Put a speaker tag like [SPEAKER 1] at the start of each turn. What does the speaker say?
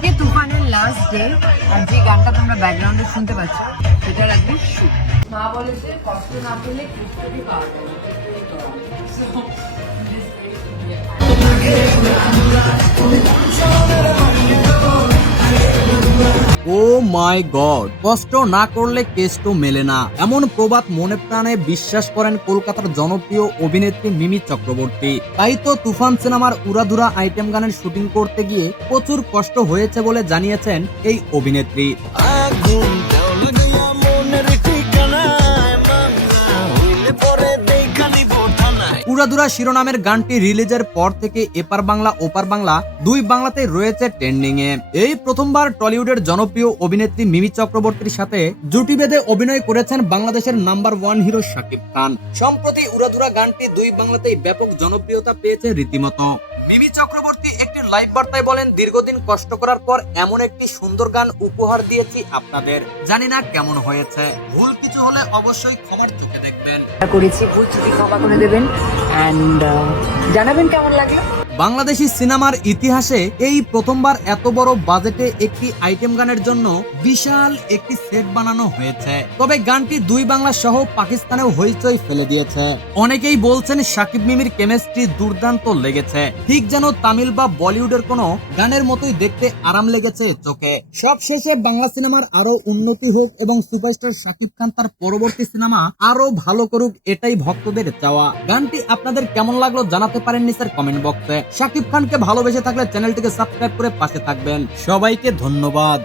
[SPEAKER 1] আজকে তুফানের last day আর যে গানটা তোমরা ব্যাকগ্রাউন্ডে শুনতে পাচ্ছ সেটা লাগবে মা বলেছে কষ্ট না পেলে পাওয়া যায়।
[SPEAKER 2] মাই গড কষ্ট না করলে কেষ্ট মেলে না। এমন প্রবাদ মনে প্রাণে বিশ্বাস করেন কলকাতার জনপ্রিয় অভিনেত্রী মিমি চক্রবর্তী। তাই তো তুফান সিনেমার উড়াধুরা আইটেম গানের শুটিং করতে গিয়ে প্রচুর কষ্ট হয়েছে বলে জানিয়েছেন এই অভিনেত্রী। উড়াধুরা শিরোনামের গানটি রিলিজের পর থেকে এপার বাংলা, ওপার বাংলা, দুই বাংলাতে রয়েছে ট্রেন্ডিং এ এই প্রথমবার টলিউডের জনপ্রিয় অভিনেত্রী মিমি চক্রবর্তীর সাথে জুটি বেঁধে অভিনয় করেছেন বাংলাদেশের number one hero Shakib Khan. সম্প্রতি উড়াধুরা গানটি দুই বাংলাতেই ব্যাপক জনপ্রিয়তা পেয়েছে রীতিমতো। মিমি চক্রবর্তী একটি লাইভ বার্তায় বলেন, দীর্ঘদিন কষ্ট করার পর এমন একটি সুন্দর গান উপহার দিয়েছি আপনাদের। জানি না কেমন হয়েছে। ভুল কিছু হলে অবশ্যই ক্ষমার চোখে দেখবেন।
[SPEAKER 1] করেছি, ভুল ক্ষমা করে দেবেন। অ্যান্ড জানাবেন কেমন লাগল?
[SPEAKER 2] বাংলাদেশি সিনেমার ইতিহাসে এই প্রথমবার এত বড় বাজেটে একটি আইটেম গানের জন্য বিশাল একটি সেট বানানো হয়েছে। তবে গানটি দুই বাংলা সহ পাকিস্তানেও হইচই ফেলে দিয়েছে। অনেকেই বলছেন সাকিব মিমির কেমিস্ট্রি দুর্দান্ত লেগেছে। ঠিক যেন তামিল বা বলিউডের কোনো গানের মতোই দেখতে আরাম লেগেছে চোখে। সব শেষে বাংলা সিনেমার আরও উন্নতি হোক এবং সুপারস্টার সাকিব খান তার পরবর্তী সিনেমা আরও ভালো করুক এটাই ভক্তদের চাওয়া। গানটি আপনাদের কেমন লাগল জানাতে পারেন নিচের কমেন্ট বক্সে। সাকিব খানকে ভালোবেসে থাকলে চ্যানেলটিকে সাবস্ক্রাইব করে পাশে থাকবেন। সবাইকে ধন্যবাদ।